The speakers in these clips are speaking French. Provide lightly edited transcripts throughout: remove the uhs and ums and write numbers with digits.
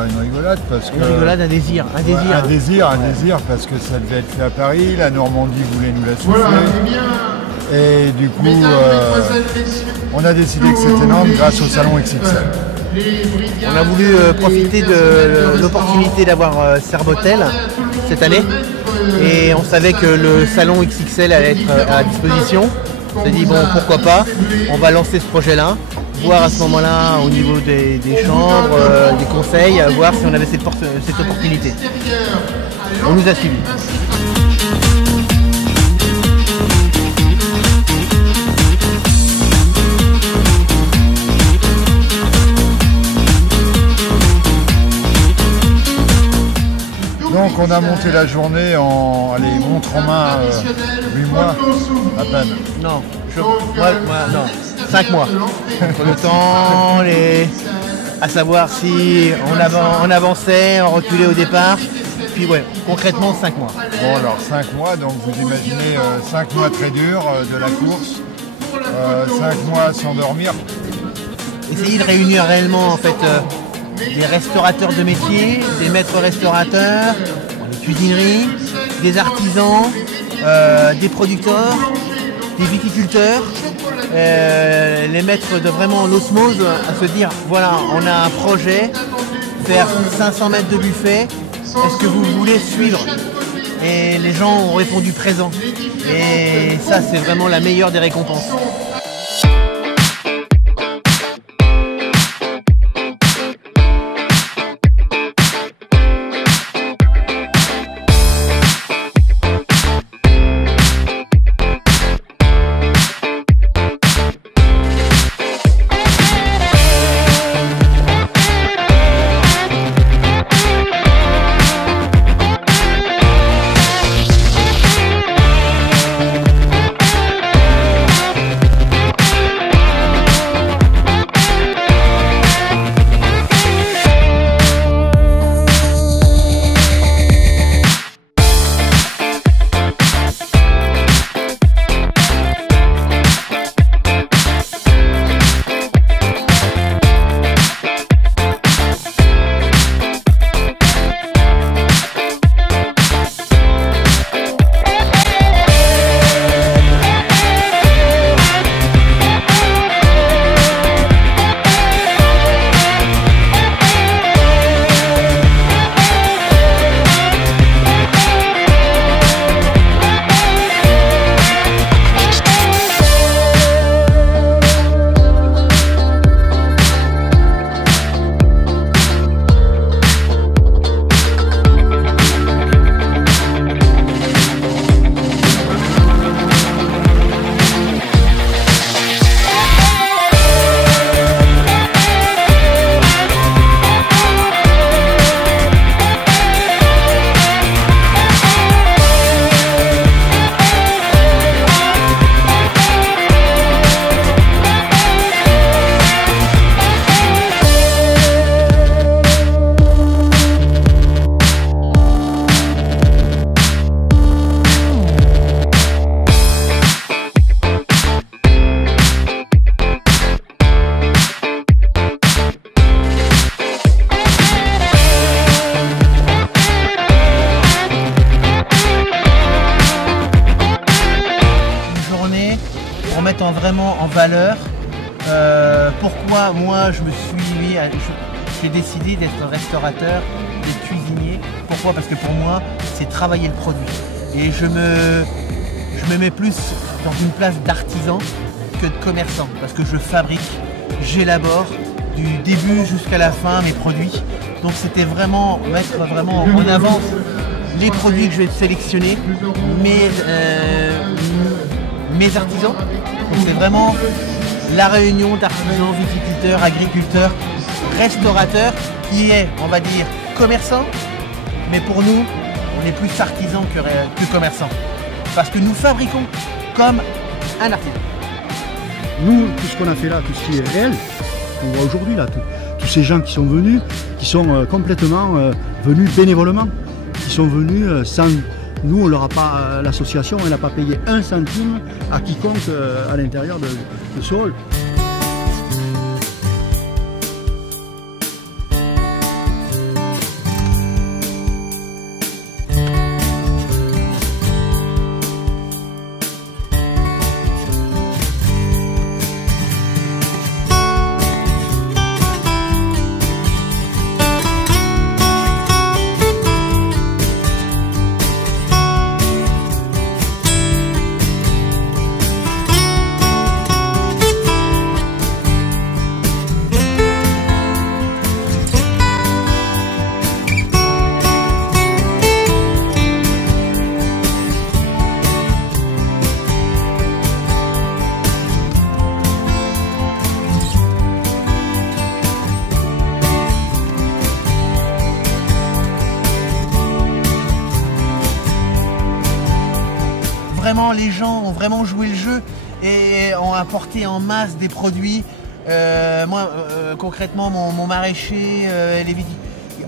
faire une rigolade parce que... Une rigolade, un désir. Un désir, parce que ça devait être fait à Paris, la Normandie voulait nous la souffler. Et du coup, on a décidé que c'était Nantes grâce au salon XXL. On a voulu profiter de l'opportunité d'avoir Serbotel cette année. Et on savait que le salon XXL allait être à disposition. On s'est dit bon, pourquoi pas, on va lancer ce projet-là, voir à ce moment-là au niveau des chambres, des conseils, voir si on avait cette opportunité. On nous a suivis. Donc on a monté la journée en, allez, montre en main, 8 mois à peine. Non, non, 5 mois. Entre le temps, à savoir si on avançait, on reculait au départ. Puis ouais, concrètement 5 mois. Bon alors 5 mois, donc vous imaginez 5 mois très durs de la course, 5 mois sans dormir. Essayer de réunir réellement en fait des restaurateurs de métier, des maîtres restaurateurs, des cuisineries, des artisans, des producteurs, des viticulteurs, les mettre vraiment en osmose à se dire voilà, on a un projet, faire 500 mètres de buffet, est-ce que vous voulez suivre? Et les gens ont répondu présent. Et ça, c'est vraiment la meilleure des récompenses. Vraiment en valeur. Pourquoi moi je me suis mis j'ai décidé d'être restaurateur, d'être cuisinier. Pourquoi? Parce que pour moi c'est travailler le produit et je me mets plus dans une place d'artisan que de commerçant parce que je fabrique, j'élabore du début jusqu'à la fin mes produits. Donc c'était vraiment mettre vraiment en avant les produits que je vais sélectionner, mes artisans. Donc c'est vraiment la réunion d'artisans, viticulteurs, agriculteurs, restaurateurs qui est, on va dire, commerçant. Mais pour nous, on est plus artisan que commerçant. Parce que nous fabriquons comme un artisan. Nous, tout ce qu'on a fait là, tout ce qui est réel, on voit aujourd'hui là, tous ces gens qui sont venus, qui sont complètement venus bénévolement, qui sont venus sans... Nous, on leur a pas, l'association, elle n'a pas payé 1 centime à quiconque à l'intérieur de ce hall. vraiment les gens ont vraiment joué le jeu et ont apporté en masse des produits. Moi, concrètement, mon maraîcher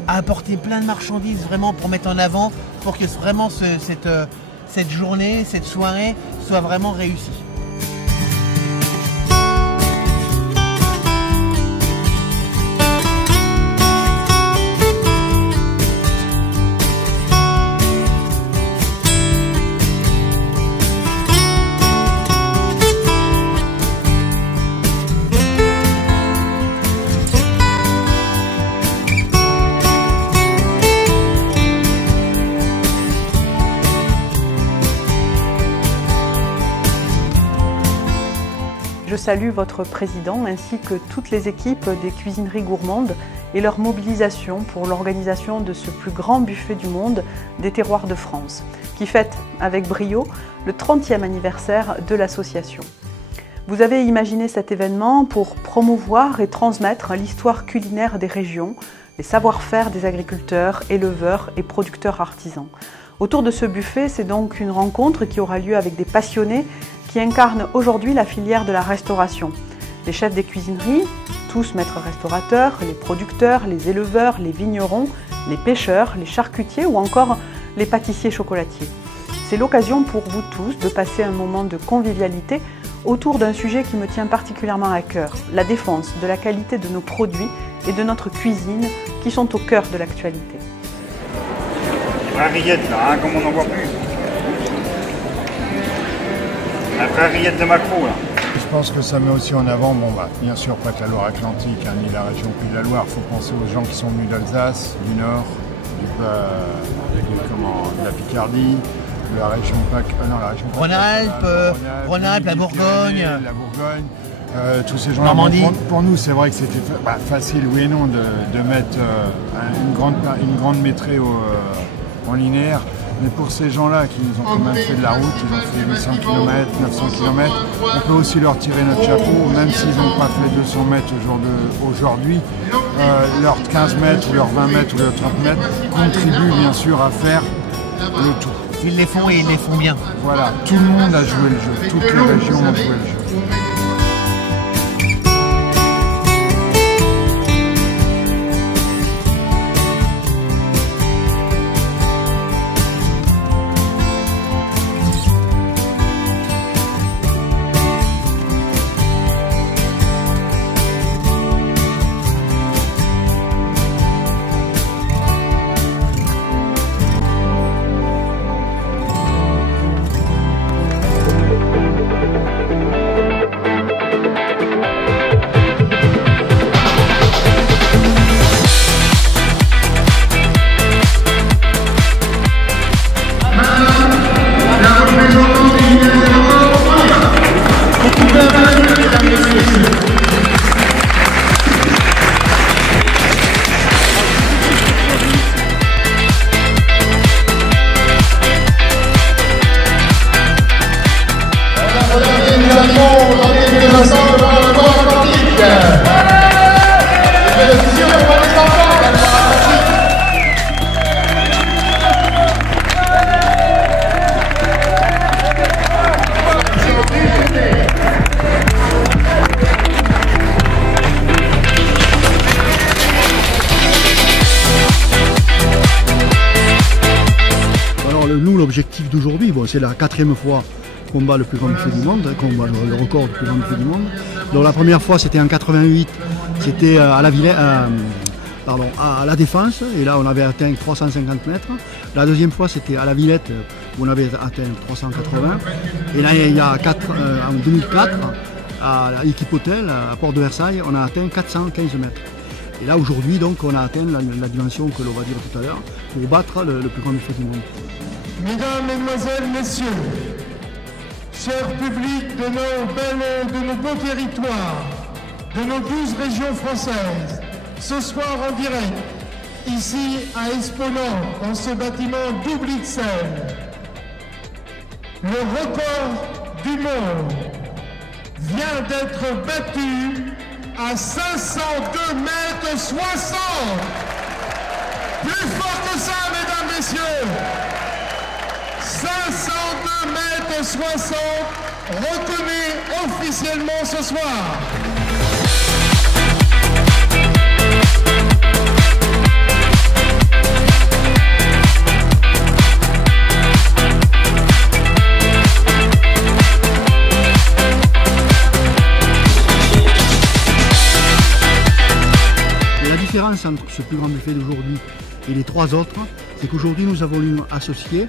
a apporté plein de marchandises vraiment pour mettre en avant, pour que vraiment cette journée, cette soirée soit vraiment réussie. Je salue votre président ainsi que toutes les équipes des cuisineries gourmandes et leur mobilisation pour l'organisation de ce plus grand buffet du monde des terroirs de France, qui fête avec brio le 30e anniversaire de l'association. Vous avez imaginé cet événement pour promouvoir et transmettre l'histoire culinaire des régions, les savoir-faire des agriculteurs, éleveurs et producteurs artisans. Autour de ce buffet, c'est donc une rencontre qui aura lieu avec des passionnés qui incarnent aujourd'hui la filière de la restauration. Les chefs des cuisineries, tous maîtres restaurateurs, les producteurs, les éleveurs, les vignerons, les pêcheurs, les charcutiers ou encore les pâtissiers chocolatiers. C'est l'occasion pour vous tous de passer un moment de convivialité autour d'un sujet qui me tient particulièrement à cœur, la défense de la qualité de nos produits et de notre cuisine qui sont au cœur de l'actualité. La rillette là, comme on n'en voit plus. La vraie rillette de maquereau là. Je pense que ça met aussi en avant, bon bah, bien sûr pas que la Loire-Atlantique, hein, ni la région Pays de la Loire, il faut penser aux gens qui sont venus d'Alsace, du Nord, de la Picardie, de la région Rhône-Alpes, la Bourgogne. Tous ces gens-là, pour nous c'est vrai que c'était facile, oui et non, de mettre une grande métrée en linéaire. Mais pour ces gens-là qui nous ont quand même fait de la route, ils ont fait 800 km, 900 km, on peut aussi leur tirer notre chapeau, même s'ils n'ont pas fait 200 mètres aujourd'hui, leurs 15 mètres ou leurs 20 mètres ou leurs 30 mètres contribuent bien sûr à faire le tout. Ils les font et ils les font bien. Voilà, tout le monde a joué le jeu, toutes les régions ont joué le jeu. Nous, l'objectif d'aujourd'hui, bon, c'est la 4e fois qu'on bat le plus grand buffet du monde, qu'on bat le record du plus grand buffet du monde. Donc la première fois, c'était en 88, c'était à la Défense, et là on avait atteint 350 mètres. La deuxième fois, c'était à la Villette, où on avait atteint 380. Et là, en 2004, à l'équipe hôtel, à Port de Versailles, on a atteint 415 mètres. Et là, aujourd'hui, donc, on a atteint la dimension que l'on va dire tout à l'heure, pour battre le plus grand buffet du monde. Mesdames, Mesdemoiselles, Messieurs, chers publics de nos beaux territoires, de nos 12 régions françaises, ce soir en direct, ici à Esponant, dans ce bâtiment double XL, le record du monde vient d'être battu à 502 mètres 60. Plus fort que ça, mesdames, messieurs. 502,60 m reconnu officiellement ce soir. La différence entre ce plus grand buffet d'aujourd'hui et les trois autres, c'est qu'aujourd'hui nous avons associé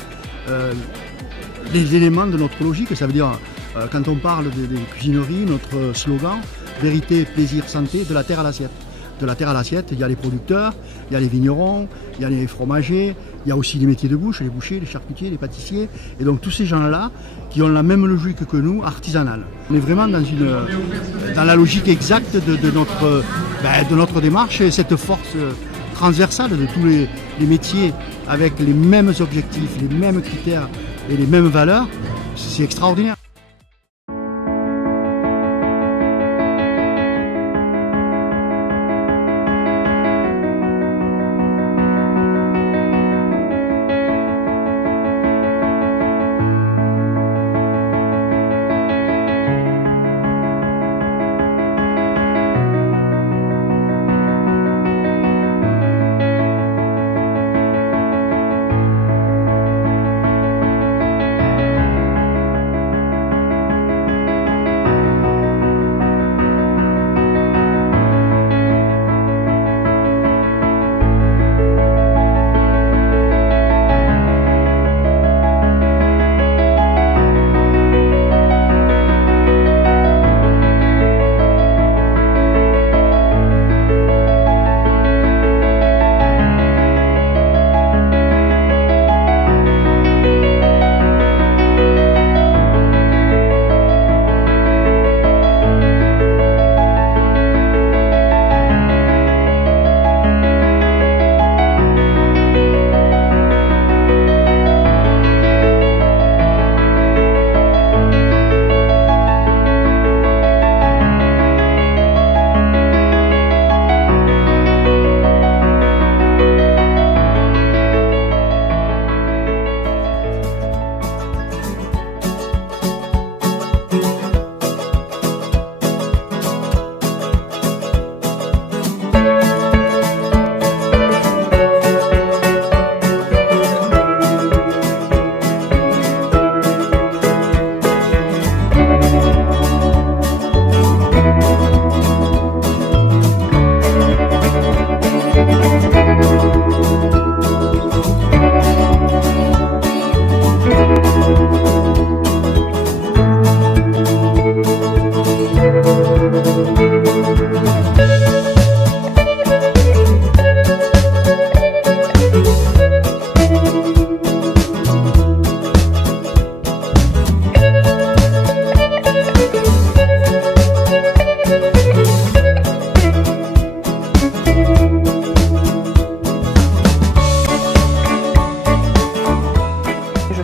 les éléments de notre logique. Ça veut dire, quand on parle des cuisineries, notre slogan, vérité, plaisir, santé, de la terre à l'assiette. De la terre à l'assiette, il y a les producteurs, il y a les vignerons, il y a les fromagers, il y a aussi les métiers de bouche, les bouchers, les charcutiers, les pâtissiers, et donc tous ces gens-là qui ont la même logique que nous, artisanale. On est vraiment dans la logique exacte de notre démarche, et cette force transversale de tous les métiers avec les mêmes objectifs, les mêmes critères et les mêmes valeurs, c'est extraordinaire.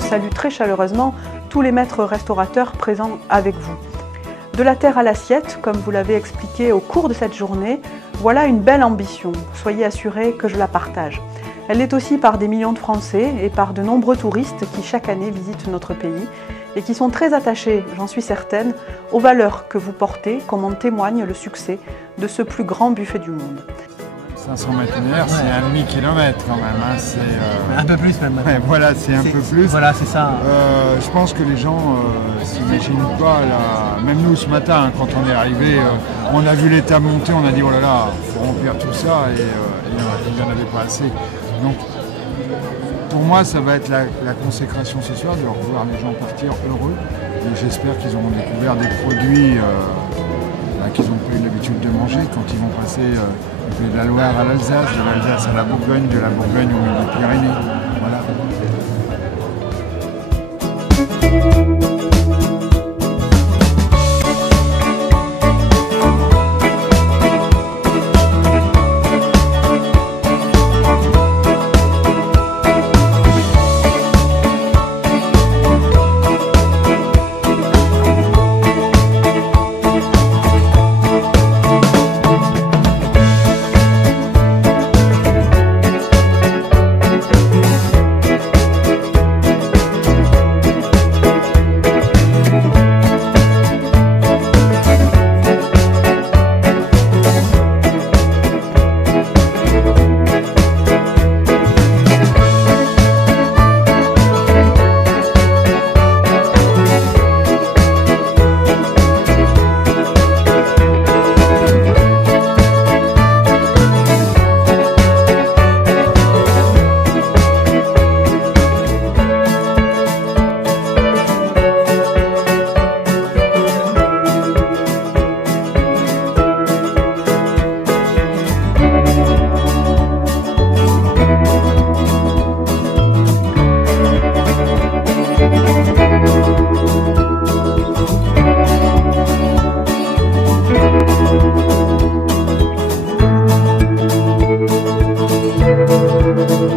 salue très chaleureusement tous les maîtres restaurateurs présents avec vous. De la terre à l'assiette, comme vous l'avez expliqué au cours de cette journée, voilà une belle ambition. Soyez assurés que je la partage. Elle l'est aussi par des millions de Français et par de nombreux touristes qui chaque année visitent notre pays et qui sont très attachés, j'en suis certaine, aux valeurs que vous portez, comme en témoigne le succès de ce plus grand buffet du monde. 500 mètres linéaires, c'est un demi-kilomètre quand même. Hein. Un peu plus même. Ouais, voilà, c'est un peu plus. Voilà, c'est ça. Je pense que les gens s'imaginent pas, là, même nous ce matin, hein, quand on est arrivé, on a vu l'état monter, on a dit oh là là, il faut remplir tout ça et il n'y en avait pas assez. Donc pour moi, ça va être la consécration ce soir de revoir les gens partir heureux. Et j'espère qu'ils auront découvert des produits qu'ils n'ont pas eu l'habitude de manger quand ils vont passer de la Loire à l'Alsace, de l'Alsace à la Bourgogne, de la Bourgogne aux Pyrénées. Voilà. Thank you.